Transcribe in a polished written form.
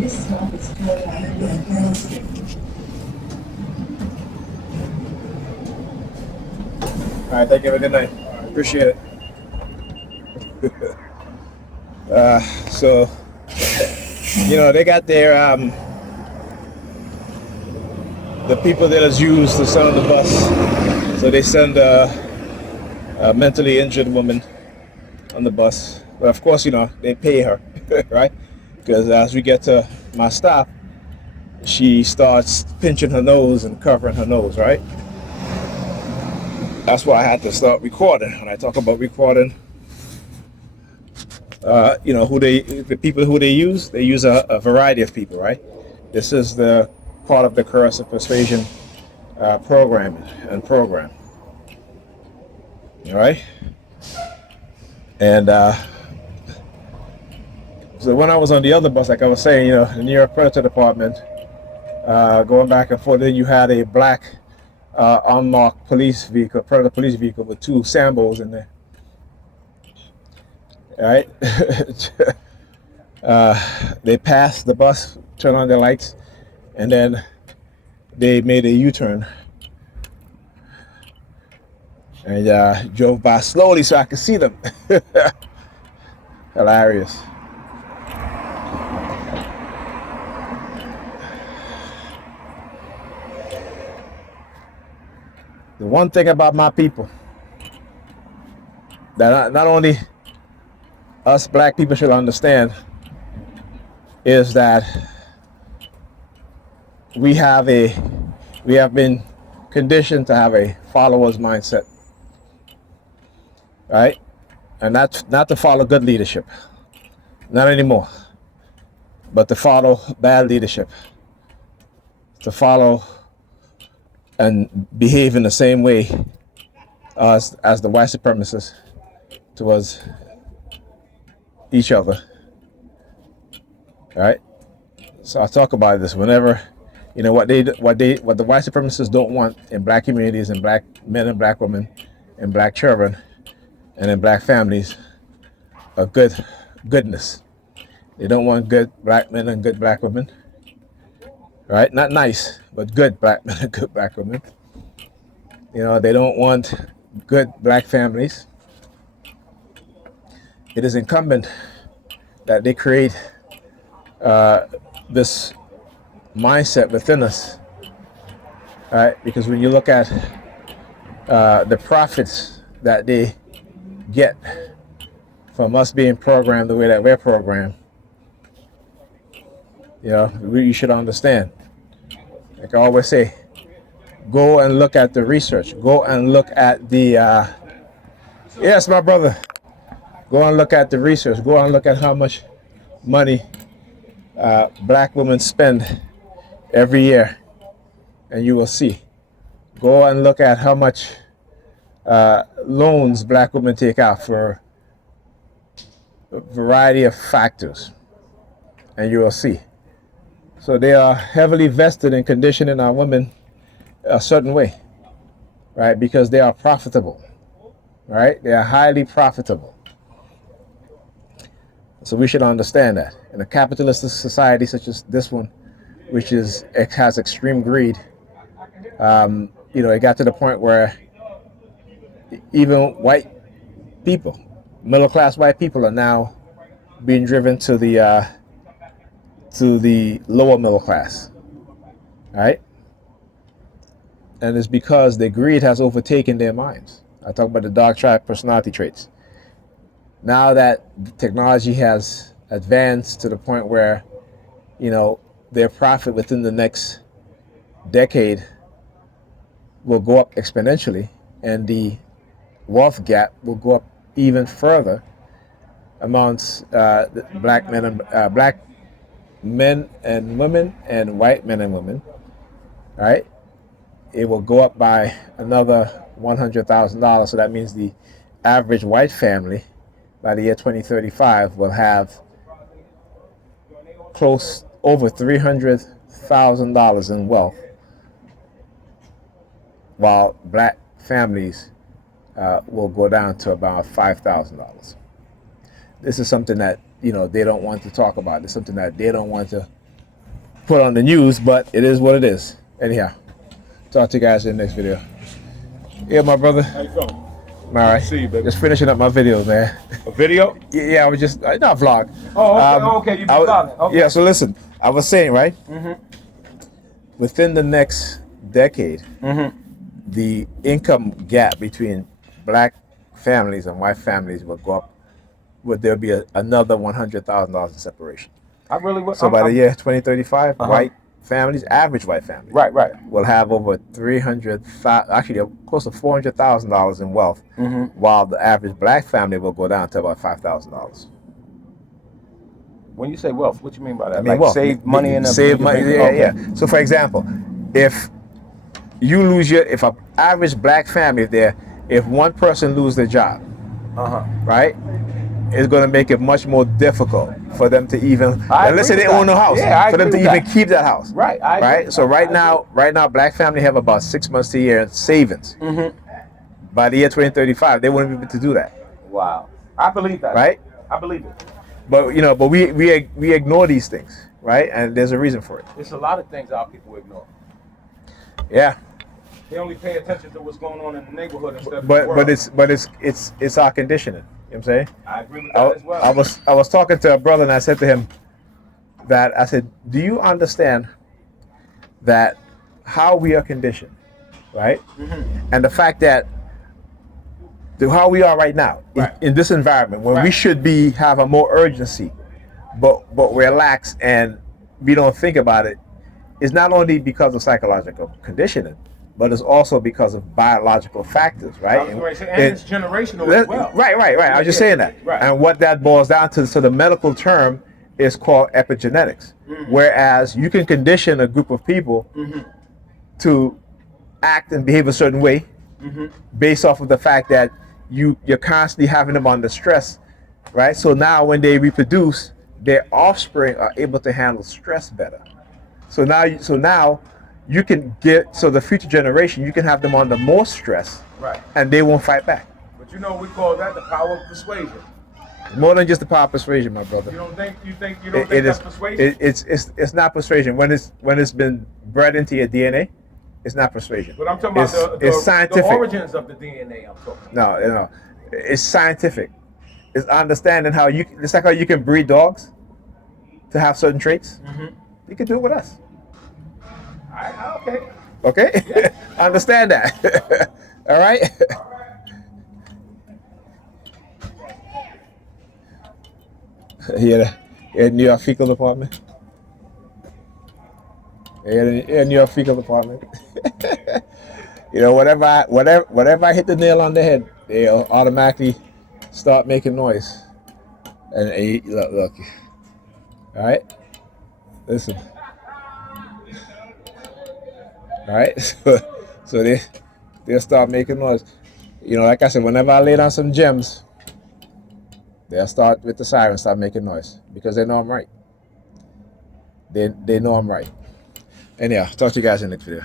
This stop is toward Grove Street. All right, thank you. Have a good night. Appreciate it. So, they got their the people that is used to send on the bus. So they send a mentally injured woman on the bus. But of course, they pay her, right? Because as we get to my stop, she starts pinching her nose and covering her nose, right? That's why I had to start recording. When I talk about recording, the people who they use a variety of people, right? This is the part of the coercive persuasion program. All right. And so when I was on the other bus, like I was saying, the New York Predator Department, going back and forth, then you had a black unmarked predator police vehicle with two Sambos in there. All right. They passed the bus, turned on their lights, and then they made a U-turn and drove by slowly so I could see them. Hilarious. The one thing about my people that not only us black people should understand is that we have been conditioned to have a follower's mindset, right? And that's not to follow good leadership, not anymore, but to follow bad leadership, to follow and behave in the same way as the white supremacists towards each other. All right. So I talk about this whenever, what the white supremacists don't want in black communities and black men and black women and black children and in black families are goodness. They don't want good black men and good black women. Right? Not nice, but good black men and good black women. They don't want good black families. It is incumbent that they create this mindset within us, right? Because when you look at the profits that they get from us being programmed the way that we're programmed, you should understand. Like I always say, go and look at the research. Go and look at the yes, my brother. Go and look at the research. Go and look at how much money black women spend every year, and you will see. Go and look at how much loans black women take out for a variety of factors, and you will see. So they are heavily vested in conditioning our women a certain way, right? Because they are profitable, right? They are highly profitable. So we should understand that. In a capitalist society such as this one, which has extreme greed, it got to the point where even white people, middle-class white people, are now being driven to the lower middle class, right? And it's because the greed has overtaken their minds. I talk about the dark tribe personality traits. Now that technology has advanced to the point where, their profit within the next decade will go up exponentially, and the wealth gap will go up even further amongst black men and women and white men and women, right? It will go up by another $100,000. So that means the average white family by the year 2035 will have close over $300,000 in wealth, while black families will go down to about $5,000. This is something that they don't want to talk about. It's something that they don't want to put on the news, but it is what it is. Anyhow, talk to you guys in the next video. Yeah, my brother. How you feeling? All right. See you, baby. Just finishing up my videos, man. A video? Yeah, I was just not vlog. Oh, okay. Okay, you been vlogging. Okay. Yeah. So listen, I was saying, right? Within the next decade, the income gap between black families and white families will go up. Would there be another $100,000 in separation? I really would. So by the year 2035, white families, average white families, Right. will have over actually close to $400,000 in wealth, while the average black family will go down to about $5,000. When you say wealth, what you mean by that? I mean, like wealth. save money in a save money. Yeah, okay. yeah. So for example, if you lose if an average black family, if one person loses their job, right? It's going to make it much more difficult for them to even, let's say they own a house, for them to even keep that house. Right. Right. So right now, black family have about 6 months to a year in savings. By the year 2035, they won't be able to do that. Wow. I believe that. Right. I believe it. But but we ignore these things, right? And there's a reason for it. There's a lot of things our people ignore. Yeah. They only pay attention to what's going on in the neighborhood instead of the world. But it's our conditioning. You know what I'm saying? I agree with that as well. I was talking to a brother and I said to him that I said, do you understand that how we are conditioned, right? And the fact that how we are right now in this environment when we should have a more urgency, but we're lax and we don't think about it, is not only because of psychological conditioning, but it's also because of biological factors, right? And it's generational as well. Right. I was just saying that. Right. And what that boils down to, so the medical term is called epigenetics. Whereas you can condition a group of people to act and behave a certain way based off of the fact that you're constantly having them under stress, right? So now when they reproduce, their offspring are able to handle stress better. So now you can the future generation, you can have them under more stress, and they won't fight back. But we call that the power of persuasion. More than just the power of persuasion, my brother. You don't think that's persuasion? It's not persuasion. When it's been bred into your DNA, it's not persuasion. But I'm talking about it's scientific. The origins of the DNA. I'm talking about. No, it's scientific. It's understanding how it's like how you can breed dogs to have certain traits. You can do it with us. Okay. Okay? Yeah. Understand that. All right? Yeah, New York fecal department. Yeah, New York fecal department. Whatever I hit the nail on the head, they'll automatically start making noise. And look. All right? Listen. All right, so they'll start making noise. Like I said, whenever I lay down some gems, they'll start with the siren, start making noise because they know I'm right. They know I'm right. Anyhow, talk to you guys in the next video.